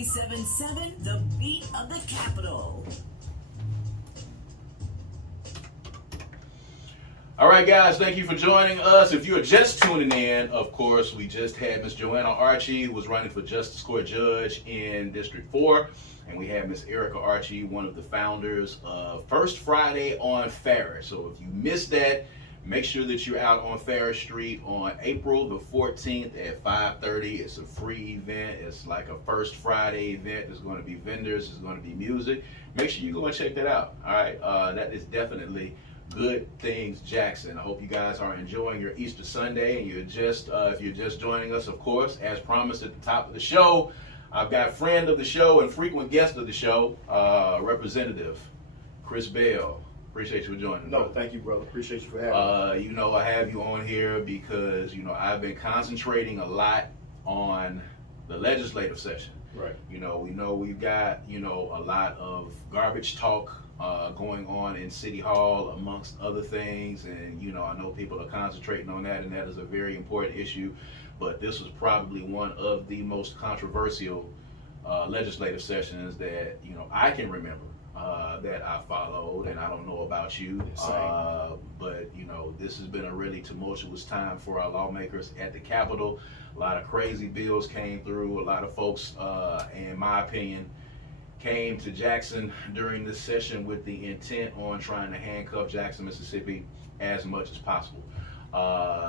97.7, the beat of the capital. All right, guys, thank you for joining us. If you are just tuning in, of course, we just had Miss Joanna Archie, who was running for Justice Court Judge in District 4. And we have Miss Erica Archie, one of the founders of First Friday on Farish. So if you missed that, make sure that you're out on Farish Street on April the 14th at 5:30. It's a free event. It's like a First Friday event. There's going to be vendors. There's going to be music. Make sure you go and check that out. All right, that is definitely Good Things Jackson. I hope you guys are enjoying your Easter Sunday, and you're just if you're just joining us, of course, as promised at the top of the show, I've got friend of the show and frequent guest of the show, Representative Chris Bell. Appreciate you for joining. No, thank you, brother. Appreciate you for having me. You know, I have you on here because I've been concentrating a lot on the legislative session. Right. We know we've got a lot of garbage talk going on in City Hall, amongst other things, and I know people are concentrating on that, and that is a very important issue. But this was probably one of the most controversial legislative sessions that I can remember that I followed, and I don't know about you, but this has been a really tumultuous time for our lawmakers at the Capitol. A lot of crazy bills came through. A lot of folks, in my opinion, came to Jackson during this session with the intent on trying to handcuff Jackson, Mississippi as much as possible.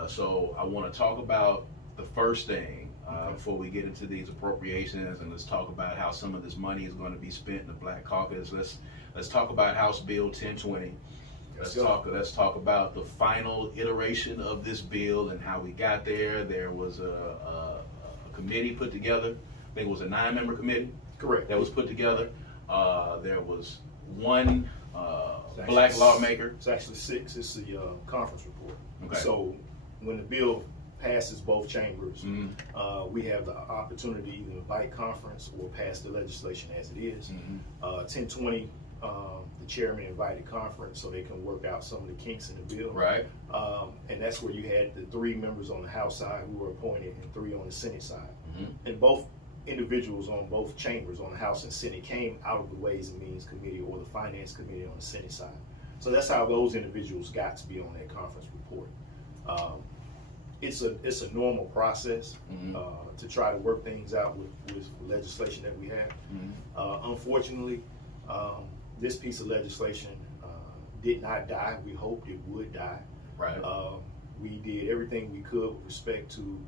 So I want to talk about the first thing before we get into these appropriations, and let's talk about how some of this money is going to be spent in the Black Caucus. Let's talk about House Bill 1020. Let's talk about the final iteration of this bill and how we got there. There was a committee put together. I think it was a 9-member committee. Correct. That was put together. There was one black lawmaker. It's actually 6. It's the conference report. Okay. So when the bill passes both chambers, Mm-hmm. we have the opportunity to either invite conference or pass the legislation as it is. Mm-hmm. 1020, the chairman invited conference so they can work out some of the kinks in the bill. Right. And that's where you had the 3 members on the House side who were appointed and 3 on the Senate side. Mm-hmm. And both individuals on both chambers, on the House and Senate, came out of the Ways and Means Committee or the Finance Committee on the Senate side. So that's how those individuals got to be on that conference report. It's a normal process Mm-hmm. to try to work things out with legislation that we have. Mm-hmm. Unfortunately, this piece of legislation did not die. We hoped it would die. Right. We did everything we could with respect to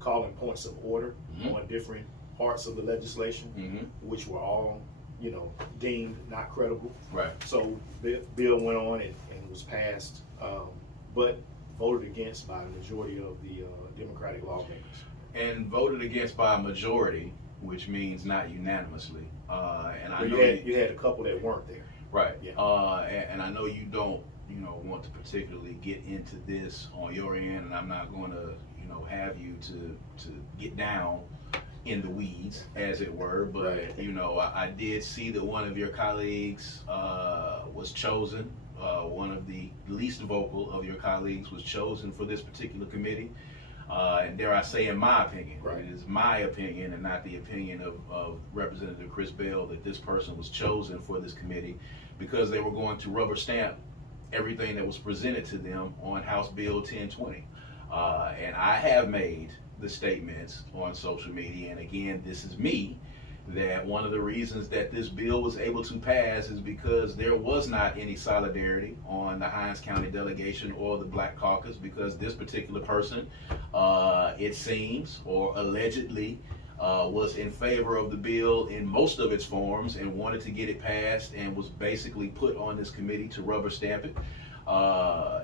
calling points of order Mm-hmm. on different parts of the legislation, Mm-hmm. which were all, deemed not credible. Right. So the bill went on and was passed, but voted against by the majority of the Democratic lawmakers. And voted against by a majority, which means not unanimously. And I know you had a couple that weren't there. Right. Yeah. And I know you don't, want to particularly get into this on your end, and I'm not going to, have you to get down in the weeds, as it were. But Right. I did see that one of your colleagues was chosen. One of the least vocal of your colleagues was chosen for this particular committee. And dare I say, in my opinion, Right. It is my opinion and not the opinion of Representative Chris Bell that this person was chosen for this committee because they were going to rubber stamp everything that was presented to them on House Bill 1020. And I have made the statements on social media, and again, this is me, that one of the reasons that this bill was able to pass is because there was not any solidarity on the Hinds County delegation or the Black Caucus, because this particular person, it seems, or allegedly, was in favor of the bill in most of its forms and wanted to get it passed and was basically put on this committee to rubber stamp it.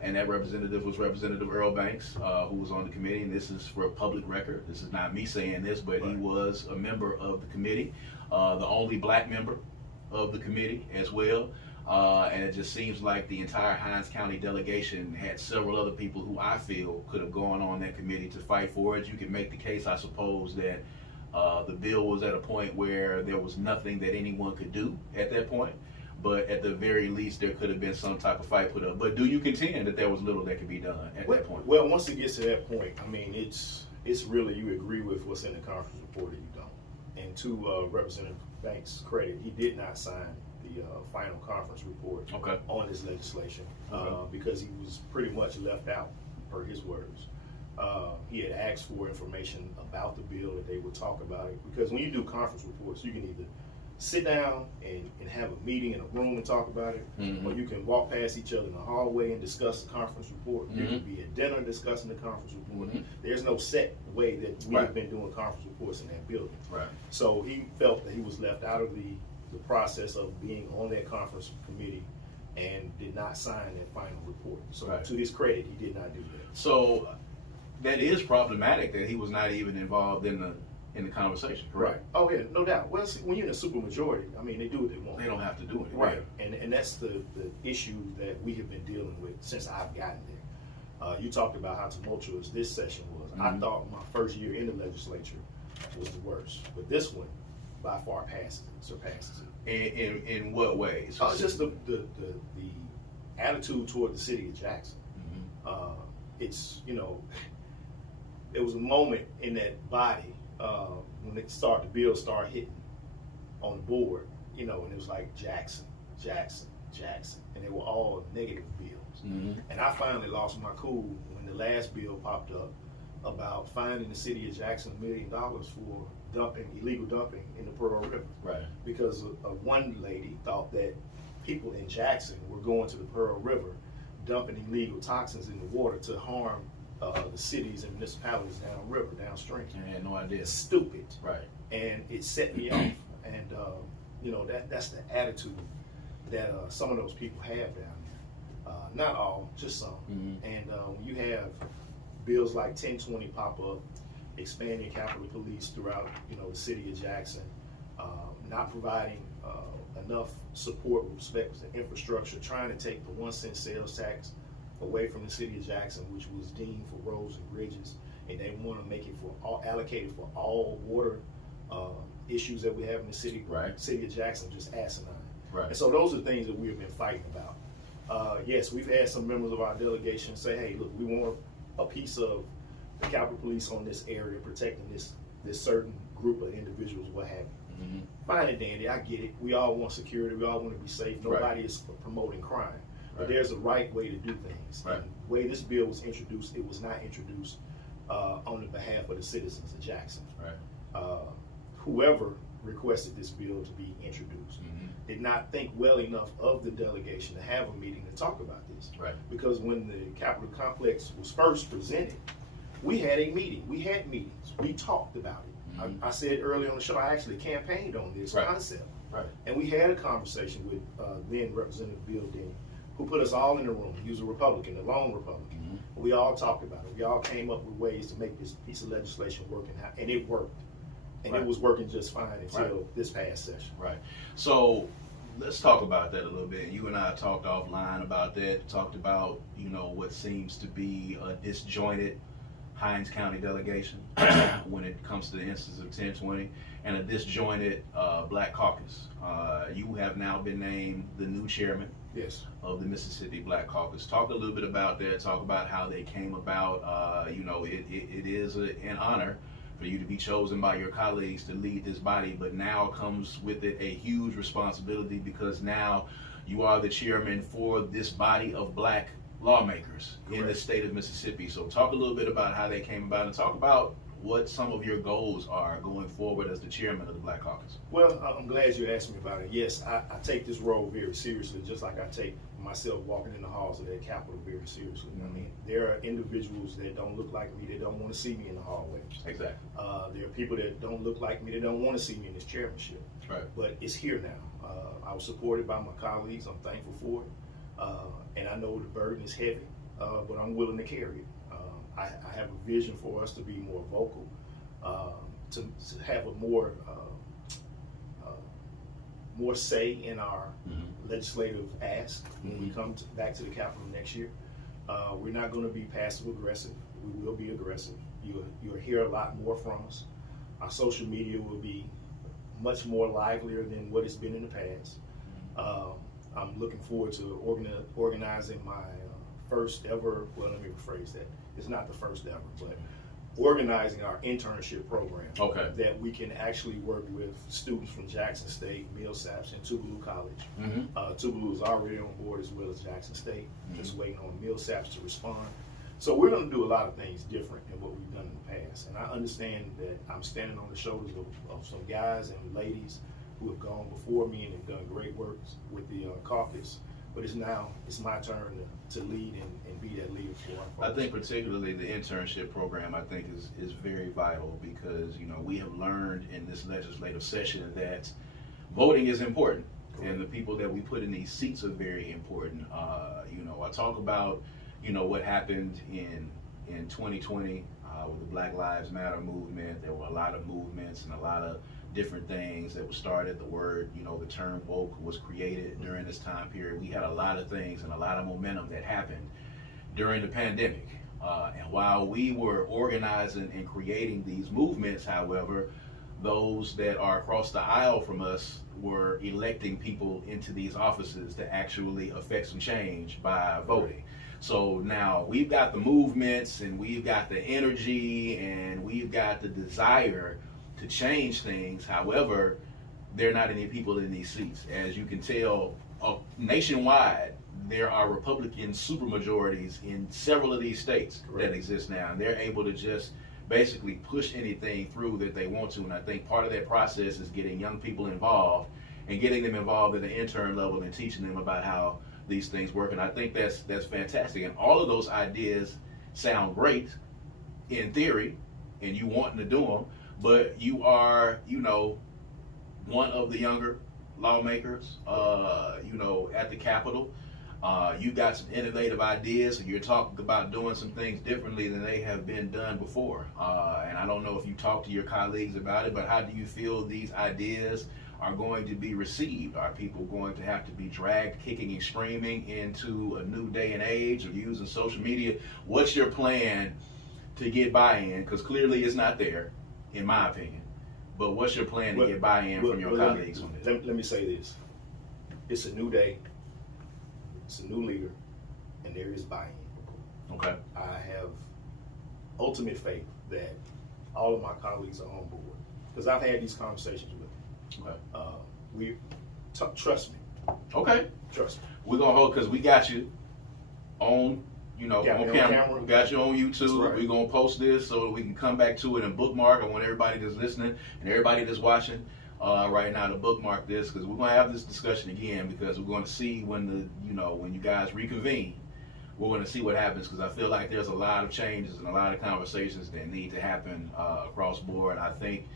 And that representative was Representative Earl Banks, who was on the committee, and this is for a public record. This is not me saying this, but he was a member of the committee, the only black member of the committee as well. And it just seems like the entire Hinds County delegation had several other people who I feel could have gone on that committee to fight for it. You can make the case, I suppose, that the bill was at a point where there was nothing that anyone could do at that point. But at the very least, there could have been some type of fight put up. But do you contend that there was little that could be done at that point? Well, once it gets to that point, I mean, it's really, you agree with what's in the conference report or you don't. And to Representative Banks' credit, he did not sign the final conference report Okay. on this legislation Okay. because he was pretty much left out, per his words. He had asked for information about the bill that they would talk about it, because when you do conference reports, you can either sit down and have a meeting in a room and talk about it, or you can walk past each other in the hallway and discuss the conference report. You can be at dinner discussing the conference report. There's no set way that we have been doing conference reports in that building. Right. So he felt that he was left out of the process of being on that conference committee and did not sign that final report. So Right. to his credit, he did not do that. So that is problematic that he was not even involved in the conversation, correct? Right. Oh yeah, no doubt. Well, see, when you're in a super majority, I mean, they do what they want. They don't have to do it. Right. And that's the issue that we have been dealing with since I've gotten there. You talked about how tumultuous this session was. I thought my first year in the legislature was the worst, but this one by far surpasses it. In what ways? Just the attitude toward the city of Jackson. It's, you know, there was a moment in that body when the bill started hitting on the board, you know, and it was like Jackson, and they were all negative bills. And I finally lost my cool when the last bill popped up about fining the city of Jackson $1 million for illegal dumping in the Pearl River. Right. Because one lady thought that people in Jackson were going to the Pearl River dumping illegal toxins in the water to harm the cities and municipalities downstream. I had no idea. It's stupid. Right. And it set me off. And you know, that's the attitude that some of those people have down there. Not all, just some. And when you have bills like 1020 pop up, expanding Capitol Police throughout, you know, the city of Jackson, not providing enough support with respect to infrastructure, trying to take the 1 cent sales tax away from the city of Jackson, which was deemed for roads and bridges, and they want to make it allocated for all water issues that we have in the city. Right. City of Jackson, just asinine. Right. And so those are things that we have been fighting about. Yes, we've had some members of our delegation say, hey, look, we want a piece of the Capitol Police on this area, protecting this certain group of individuals, what have you. Fine and dandy, I get it. We all want security. We all want to be safe. Nobody is promoting crime. But there's a right way to do things. Right. And the way this bill was introduced, it was not introduced on the behalf of the citizens of Jackson. Right. Whoever requested this bill to be introduced did not think well enough of the delegation to have a meeting to talk about this. Right. Because when the Capitol Complex was first presented, we had a meeting. We had meetings. We talked about it. I said earlier on the show, I actually campaigned on this concept. Right. And we had a conversation with then Representative Bill Denny, who put us all in the room. He was a Republican, a lone Republican. We all talked about it. We all came up with ways to make this piece of legislation work, and it worked. And it was working just fine until this past session. Right. So let's talk about that a little bit. You and I talked offline about that, talked about, you know, what seems to be a disjointed Hinds County delegation when it comes to the instance of 1020, and a disjointed Black Caucus. You have now been named the new chairman of the Mississippi Black Caucus. Talk a little bit about that. Talk about how they came about. You know, it is an honor for you to be chosen by your colleagues to lead this body, but now comes with it a huge responsibility, because now you are the chairman for this body of Black lawmakers in the state of Mississippi. So talk a little bit about how they came about, and talk about what some of your goals are going forward as the chairman of the Black Caucus. Well, I'm glad you asked me about it. Yes, I take this role very seriously, just like I take myself walking in the halls of that Capitol very seriously. I mean, there are individuals that don't look like me, that don't want to see me in the hallway. Exactly. There are people that don't look like me, that don't want to see me in this chairmanship. Right. But it's here now. I was supported by my colleagues. I'm thankful for it. And I know the burden is heavy, but I'm willing to carry it. I have a vision for us to be more vocal, to have a more say in our legislative ask when we come back to the Capitol next year. We're not going to be passive aggressive. We will be aggressive. You'll hear a lot more from us. Our social media will be much more livelier than what it's been in the past. I'm looking forward to organizing my first ever, well, let me rephrase that. It's not the first ever, but organizing our internship program. Okay. That we can actually work with students from Jackson State, Millsaps, and Tougaloo College. Tougaloo is already on board as well as Jackson State, just waiting on Millsaps to respond. So we're going to do a lot of things different than what we've done in the past. And I understand that I'm standing on the shoulders of some guys and ladies who have gone before me and have done great work with the caucus. But it's my turn to lead and be that leader for our folks. I think particularly the internship program, I think is very vital because, we have learned in this legislative session that voting is important. Correct. And the people that we put in these seats are very important. I talk about, what happened in 2020 with the Black Lives Matter movement. There were a lot of movements and a lot of different things that were started. The term woke was created during this time period. We had a lot of things and a lot of momentum that happened during the pandemic. And while we were organizing and creating these movements, however, those that are across the aisle from us were electing people into these offices to actually affect some change by voting. So now we've got the movements and we've got the energy and we've got the desire to change things. However, there are not any people in these seats. As you can tell, nationwide, there are Republican supermajorities in several of these states that exist now, and they're able to just basically push anything through that they want to. And I think part of that process is getting young people involved and getting them involved at the intern level and teaching them about how these things work. And I think that's fantastic. And all of those ideas sound great in theory, and you wanting to do them, but you are, one of the younger lawmakers, at the Capitol. You got some innovative ideas, and you're talking about doing some things differently than they have been done before. And I don't know if you talked to your colleagues about it, but how do you feel these ideas are going to be received? Are people going to have to be dragged kicking and screaming into a new day and age or using social media? What's your plan to get buy-in? Because clearly it's not there, in my opinion. But what's your plan to get buy-in from your colleagues on this? Let me say this. It's a new day. It's a new leader. And there is buy-in. Okay. I have ultimate faith that all of my colleagues are on board. Because I've had these conversations with them. Okay. Trust me. Okay. Trust me. We're going to hold, because we got you on on camera. We got you on YouTube. Right. We're going to post this so that we can come back to it and bookmark. I want everybody that's listening and everybody that's watching right now to bookmark this, because we're going to have this discussion again, because we're going to see when when you guys reconvene, we're going to see what happens, because I feel like there's a lot of changes and a lot of conversations that need to happen across board. I think,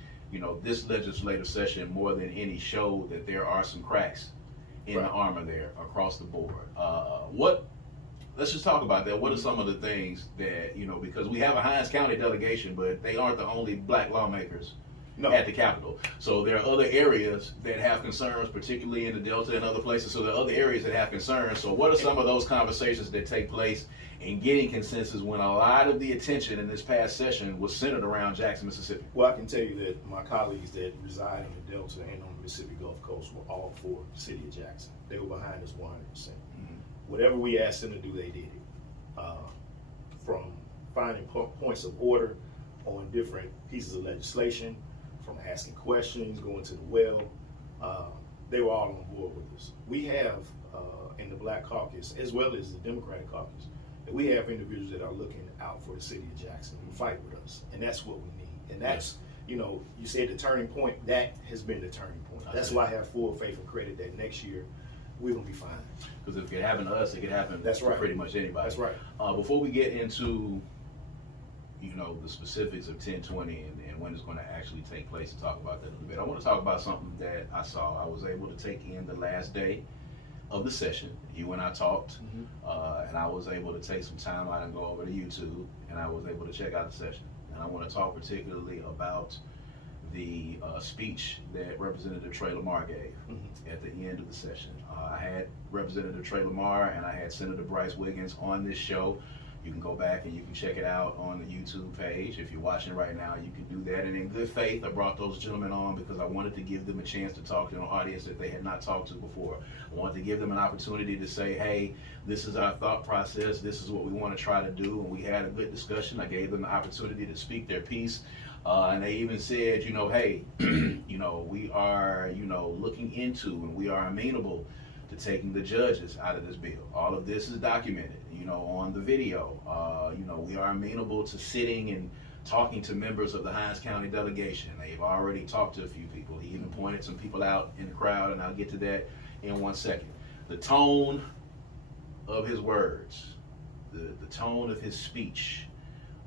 this legislative session more than any showed that there are some cracks in the armor there across the board. Let's just talk about that. What are some of the things that, because we have a Hinds County delegation, but they aren't the only black lawmakers at the Capitol. So there are other areas that have concerns, particularly in the Delta and other places. So there are other areas that have concerns. So what are some of those conversations that take place in getting consensus when a lot of the attention in this past session was centered around Jackson, Mississippi? Well, I can tell you that my colleagues that reside in the Delta and on the Mississippi Gulf Coast were all for the city of Jackson. They were behind us 100%. Whatever we asked them to do, they did it. From finding points of order on different pieces of legislation, from asking questions, going to the well, they were all on board with us. We have in the Black Caucus, as well as the Democratic Caucus, we have individuals that are looking out for the city of Jackson who fight with us, and that's what we need. And that's, you said the turning point, that has been the turning point. That's why I have full faith and credit that next year we're going to be fine. Because if it could happen to us, it could happen to pretty much anybody. That's right. Before we get into, the specifics of 1020 and when it's going to actually take place and talk about that a little bit, I want to talk about something that I saw. I was able to take in the last day of the session. You and I talked, and I was able to take some time out and go over to YouTube, and I was able to check out the session. And I want to talk particularly about the speech that Representative Trey Lamar gave at the end of the session. I had Representative Trey Lamar and I had Senator Bryce Wiggins on this show You can go back and you can check it out on the YouTube page. If you're watching right now, you can do that. And in good faith, I brought those gentlemen on because I wanted to give them a chance to talk to an audience that they had not talked to before. I wanted to give them an opportunity to say, hey, this is our thought process. This is what we want to try to do. And we had a good discussion. I gave them the opportunity to speak their piece. And they even said, hey, we are, looking into and we are amenable to taking the judges out of this bill. All of this is documented, on the video. We are amenable to sitting and talking to members of the Hinds County delegation. They've already talked to a few people. He even pointed some people out in the crowd, and I'll get to that in 1 second. The tone of his words, the tone of his speech,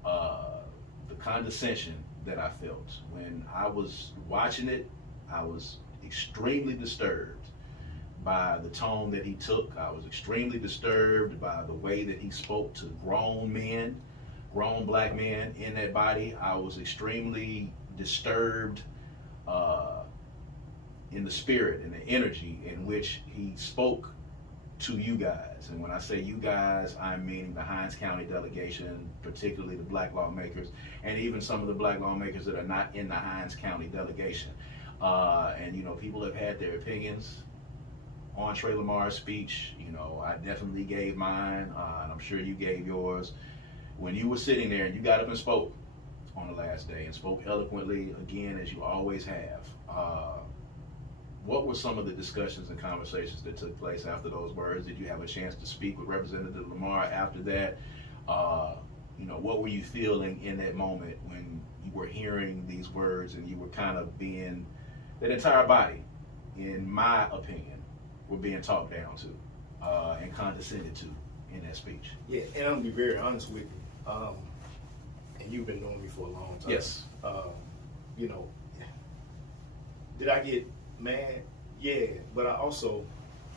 the condescension that I felt when I was watching it, I was extremely disturbed by the tone that he took. I was extremely disturbed by the way that he spoke to grown men, grown black men in that body. I was extremely disturbed in the spirit and the energy in which he spoke to you guys. And when I say you guys, I'm meaning the Hinds County delegation, particularly the black lawmakers, and even some of the black lawmakers that are not in the Hinds County delegation. And people have had their opinions on Trey Lamar's speech. I definitely gave mine, and I'm sure you gave yours. When you were sitting there and you got up and spoke on the last day and spoke eloquently again, as you always have, what were some of the discussions and conversations that took place after those words? Did you have a chance to speak with Representative Lamar after that? What were you feeling in that moment when you were hearing these words and you were kind of being, that entire body, in my opinion, were being talked down to and condescended to in that speech? Yeah, and I'm gonna be very honest with you. And you've been knowing me for a long time. Yes. Did I get mad? Yeah, but I also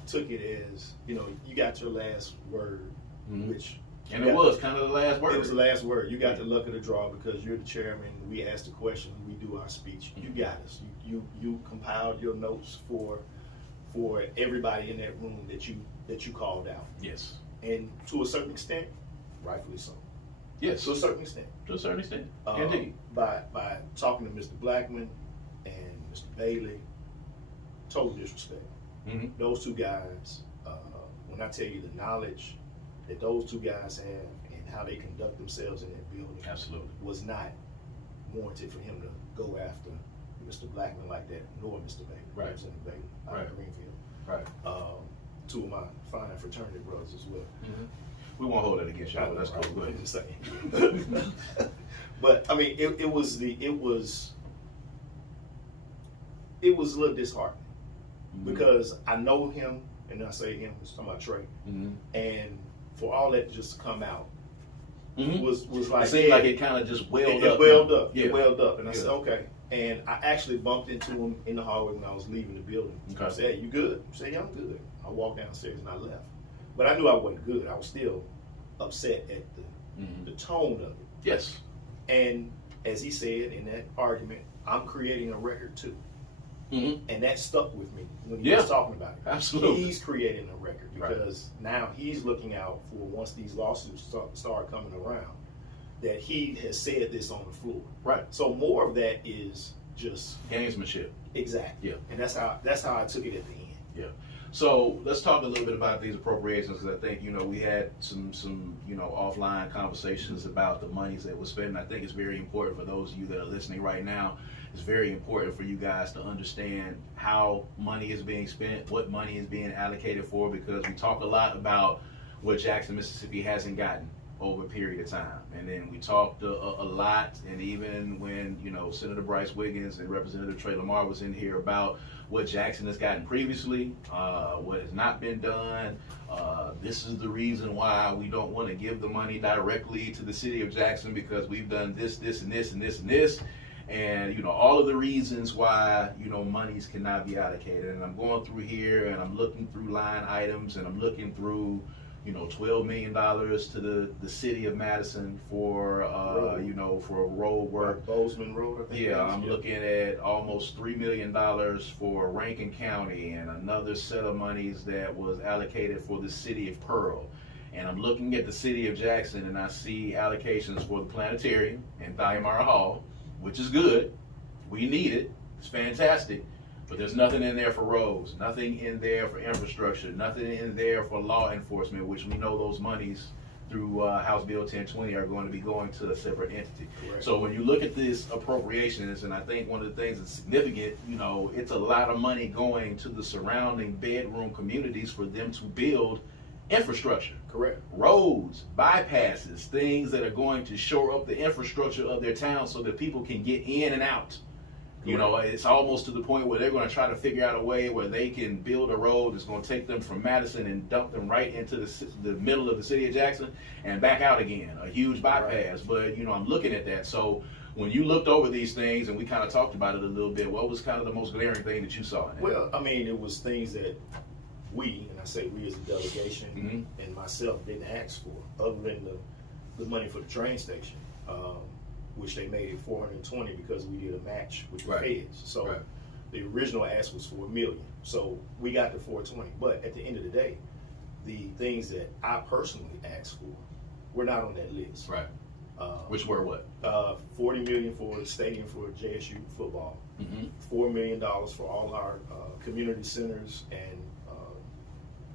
took it as, you got your last word, which... And it was kind of the last word. It was the last word. You got the luck of the draw because you're the chairman. We ask the question, we do our speech. You got us. You compiled your notes for everybody in that room that you called out. Yes. And to a certain extent, rightfully so. Yes. To a certain extent. To a certain extent. Indeed. By talking to Mr. Blackman and Mr. Bailey, total disrespect. Mm-hmm. Those two guys, when I tell you the knowledge that those two guys have and how they conduct themselves in that building, absolutely, was not warranted for him to go after Mr. Blackman like that, nor Mr. Bailey, right. Representative Bailey, out of Greenfield. Right. Two of my fine fraternity brothers as well. Mm-hmm. We won't hold that against y'all, but that's cool. Go ahead. I'm just saying. But I mean, it was a little disheartening because I know him, and I say him, it's talking about Trey, and for all that to just come out was like, it seemed like it kind of just welled up. It welled up, and I said, okay. And I actually bumped into him in the hallway when I was leaving the building. Okay. I said, hey, you good? I said, yeah, I'm good. I walked downstairs and I left. But I knew I wasn't good. I was still upset at the tone of it. Yes. And as he said in that argument, I'm creating a record too. And that stuck with me when he was talking about it. Absolutely. He's creating a record because now he's looking out for, once these lawsuits start coming around, that he has said this on the floor. Right. So more of that is just gamesmanship. Exactly. Yeah. And that's how I took it at the end. Yeah. So let's talk a little bit about these appropriations, because I think we had some offline conversations about the monies that were spent. And I think it's very important for those of you that are listening right now. It's very important for you guys to understand how money is being spent, what money is being allocated for, because we talk a lot about what Jackson, Mississippi hasn't gotten over a period of time. And then we talked a lot, and even when Senator Bryce Wiggins and Representative Trey Lamar was in here, about what Jackson has gotten previously, what has not been done. This is the reason why we don't want to give the money directly to the city of Jackson, because we've done this, this, and this, and this, and this. And all of the reasons why monies cannot be allocated. And I'm going through here and I'm looking through line items, and I'm looking through $12 million to the city of Madison for for road work. Bozeman Road, I think. Yeah, I'm looking at almost $3 million for Rankin County, and another set of monies that was allocated for the city of Pearl. and I'm looking at the city of Jackson, and I see allocations for the planetarium and Thyamara Hall, which is good. We need it. It's fantastic. But there's nothing in there for roads, nothing in there for infrastructure, nothing in there for law enforcement, which we know those monies through House Bill 1020 are going to be going to a separate entity. Correct. So when you look at this appropriations, and I think one of the things that's significant, it's a lot of money going to the surrounding bedroom communities for them to build infrastructure. Correct. Roads, bypasses, things that are going to shore up the infrastructure of their town so that people can get in and out. It's almost to the point where they're going to try to figure out a way where they can build a road that's going to take them from Madison and dump them right into the middle of the city of Jackson and back out again. A huge bypass. Right. But, I'm looking at that. So when you looked over these things, and we kind of talked about it a little bit, what was kind of the most glaring thing that you saw in that? Well, I mean, it was things that we, and I say we as a delegation, and myself didn't ask for, other than the money for the train station. Which they made it 420 because we did a match with the feds. So the original ask was for $1 million. So we got the 420. But at the end of the day, the things that I personally asked for were not on that list. Right. Which were what? $40 million for the stadium for JSU football. $4 million for all our community centers and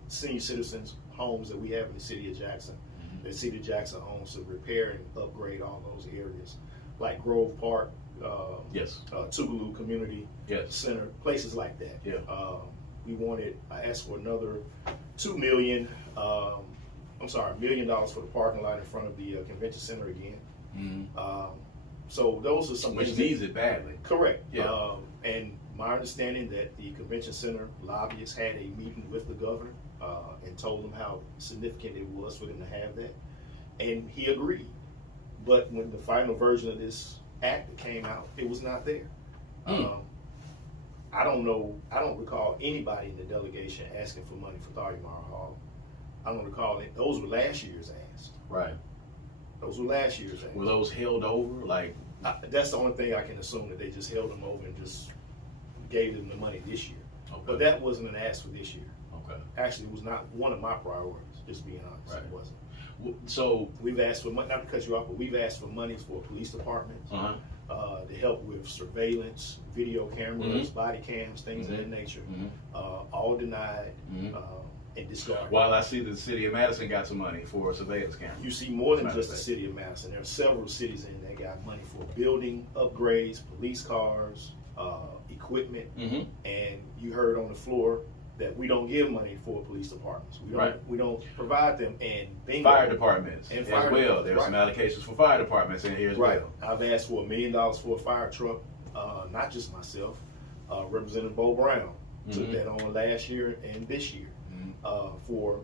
senior citizens homes that we have in the city of Jackson. The city of Jackson owns to repair and upgrade all those areas, like Grove Park, Tougaloo Community Center, places like that. Yeah. I asked for another $2 million. $1 million for the parking lot in front of the convention center again. So those are some which things needs it badly. Correct. Yeah. And my understanding that the convention center lobbyists had a meeting with the governor and told him how significant it was for them to have that, and he agreed. But when the final version of this act came out, it was not there. I don't recall anybody in the delegation asking for money for Thyamara Hall. I don't recall it. Those were last year's asks. Right. Those were last year's asks. Were those held over? That's the only thing I can assume, that they just held them over and just gave them the money this year. Okay. But that wasn't an ask for this year. Okay. Actually, it was not one of my priorities, just being honest. Right. It wasn't. So we've asked for money, not to cut you off, but we've asked for money for police departments to help with surveillance, video cameras, body cams, things of that nature. All denied and discarded. While I see the city of Madison got some money for surveillance cameras. You see more than just the city of Madison. There are several cities in that got money for building upgrades, police cars, equipment, and you heard on the floor that we don't give money for police departments. We don't provide them, and bingo. Fire departments and as fire well. There's some allocations for fire departments in here as well. I've asked for $1 million for a fire truck, not just myself. Representative Bo Brown took that on last year and this year for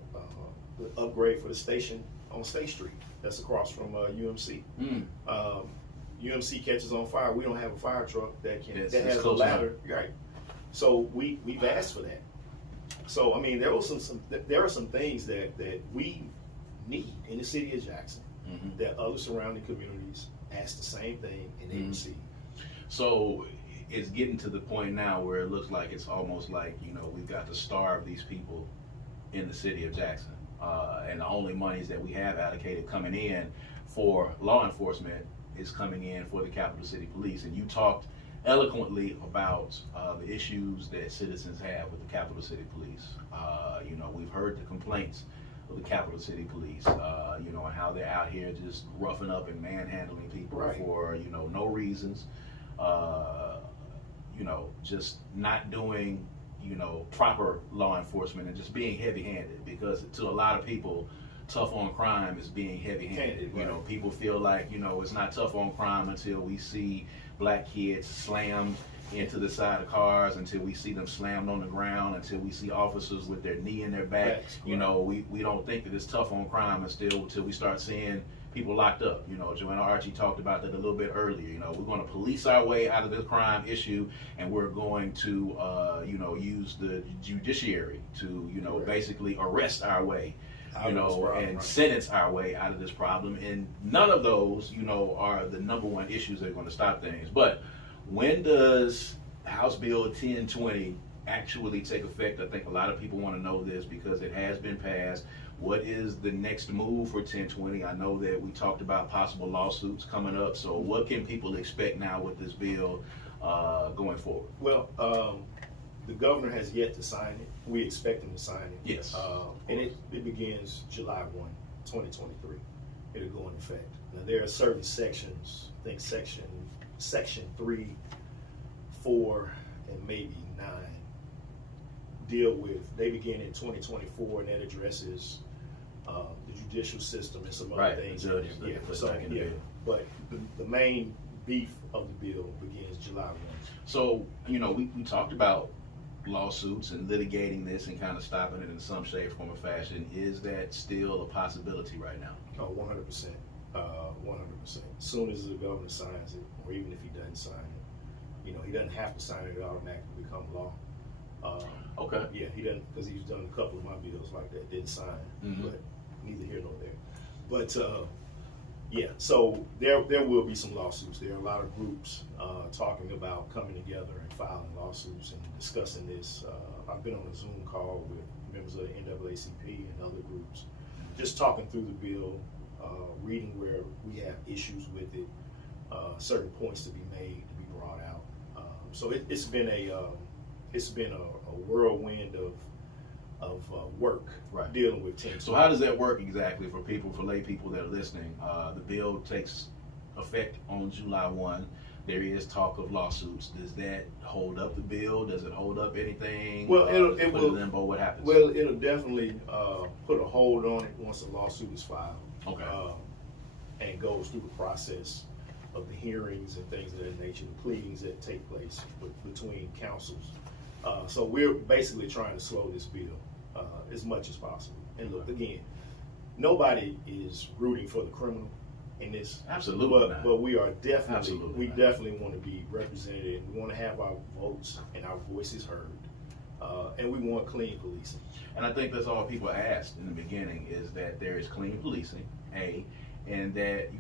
the upgrade for the station on State Street. That's across from UMC. UMC catches on fire. We don't have a fire truck that has a ladder. Right. So we've asked for that. So I mean, there are some things that we need in the city of Jackson that other surrounding communities ask the same thing and they receive. So it's getting to the point now where it looks like it's almost like we've got to starve these people in the city of Jackson, and the only monies that we have allocated coming in for law enforcement is coming in for the Capital City Police. And you talked eloquently about the issues that citizens have with the Capital City Police. We've heard the complaints of the Capital City Police, and how they're out here just roughing up and manhandling people for no reasons, just not doing proper law enforcement and just being heavy-handed, because to a lot of people, tough on crime is being heavy-handed. People feel like it's not tough on crime until we see black kids slammed into the side of cars, until we see them slammed on the ground, until we see officers with their knee in their back. We don't think that it's tough on crime until we start seeing people locked up. Joanna Archie talked about that a little bit earlier. We're going to police our way out of this crime issue, and we're going to use the judiciary to basically arrest our way and sentence our way out of this problem. And none of those, are the number one issues that are going to stop things. But when does House Bill 1020 actually take effect? I think a lot of people want to know this because it has been passed. What is the next move for 1020? I know that we talked about possible lawsuits coming up. So what can people expect now with this bill going forward? Well, the governor has yet to sign it. We expect him to sign it. Yes. And it begins July 1, 2023. It'll go into effect. Now, there are certain sections, I think section 3, 4, and maybe 9 they begin in 2024, and that addresses the judicial system and some other things. But the main beef of the bill begins July 1. So, we talked about lawsuits and litigating this and kind of stopping it in some shape, form, or fashion. Is that still a possibility right now? Oh, 100%. 100%. As soon as the governor signs it, or even if he doesn't sign it, he doesn't have to sign it, it automatically become law. Okay. Yeah, he doesn't, because he's done a couple of my bills like that, didn't sign, but neither here nor there. But yeah, so there will be some lawsuits. There are a lot of groups talking about coming together and filing lawsuits and discussing this. I've been on a Zoom call with members of the NAACP and other groups, just talking through the bill, reading where we have issues with it, certain points to be made, to be brought out. So it's been a whirlwind of work dealing with 10. So how does that work exactly for lay people that are listening? The bill takes effect on July 1. There is talk of lawsuits. Does that hold up the bill? Does it hold up anything? Well, it will. Limbo. What happens? Well, it'll definitely put a hold on it once a lawsuit is filed. Okay. And goes through the process of the hearings and things of that nature, the pleadings that take place between councils. So we're basically trying to slow this bill as much as possible. And look, again, nobody is rooting for the criminal in this. Absolutely not. But we are definitely, Absolutely not. Definitely want to be represented. We want to have our votes and our voices heard. And we want clean policing. And I think that's all people asked in the beginning, is that there is clean policing, and that,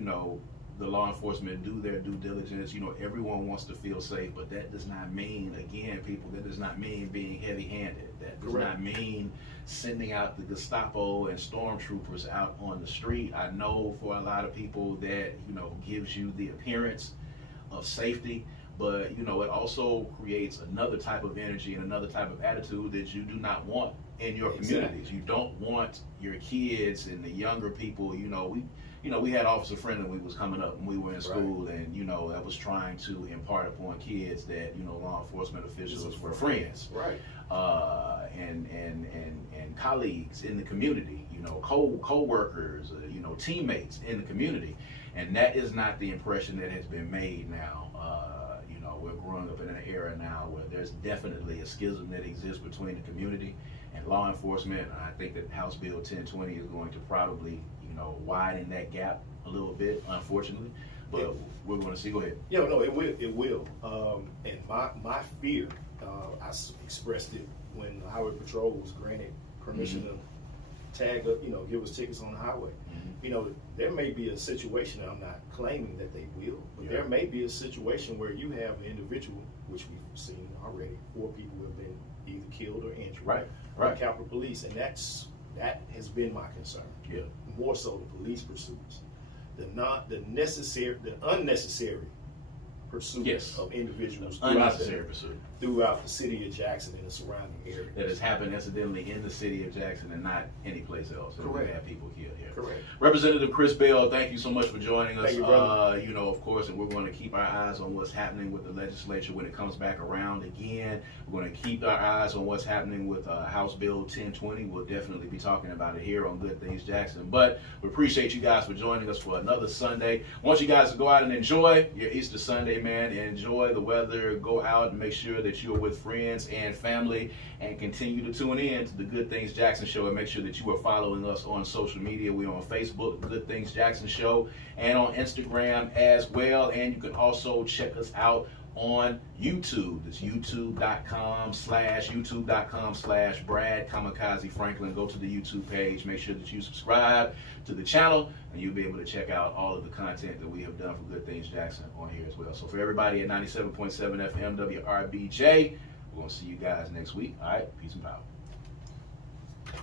the law enforcement do their due diligence. Everyone wants to feel safe, but that does not mean, again, people, that does not mean being heavy-handed. That does not mean sending out the Gestapo and stormtroopers out on the street. I know for a lot of people that, gives you the appearance of safety, but, it also creates another type of energy and another type of attitude that you do not want in your communities. You don't want your kids and the younger people, we had Officer Friendly when we was coming up and we were in school, and that was trying to impart upon kids that law enforcement officials were friends, and colleagues in the community, co-workers, teammates in the community, and that is not the impression that has been made now. We're growing up in an era now where there's definitely a schism that exists between the community and law enforcement. And I think that House Bill 1020 is going to probably widen that gap a little bit, unfortunately, but we're going to see. Go ahead. Yeah, no, it will. And my fear, I expressed it when the Highway Patrol was granted permission to tag up, give us tickets on the highway. There may be a situation, and I'm not claiming that they will, but there may be a situation where you have an individual, which we've seen already, 4 people who have been either killed or injured by Capitol Police, and that has been my concern. Yeah. More so the police pursuits, the unnecessary pursuit of individuals throughout the city of Jackson and the surrounding area. That has happened incidentally in the city of Jackson and not any place else. Correct. We have people killed here. Correct. Representative Chris Bell, thank you so much for joining us. Thank you, brother. Of course, and we're going to keep our eyes on what's happening with the legislature when it comes back around again. We're going to keep our eyes on what's happening with House Bill 1020. We'll definitely be talking about it here on Good Things Jackson. But we appreciate you guys for joining us for another Sunday. I want you guys to go out and enjoy your Easter Sunday, man. Enjoy the weather. Go out and make sure that you're with friends and family, and continue to tune in to the Good Things Jackson Show, and make sure that you are following us on social media. We're on Facebook, Good Things Jackson Show, and on Instagram as well. And you can also check us out on YouTube. It's youtube.com/Brad Kamikaze Franklin. Go to the YouTube page. Make sure that you subscribe to the channel, and you'll be able to check out all of the content that we have done for Good Things Jackson on here as well. So for everybody at 97.7 FM WRBJ, we're going to see you guys next week. All right, peace and power.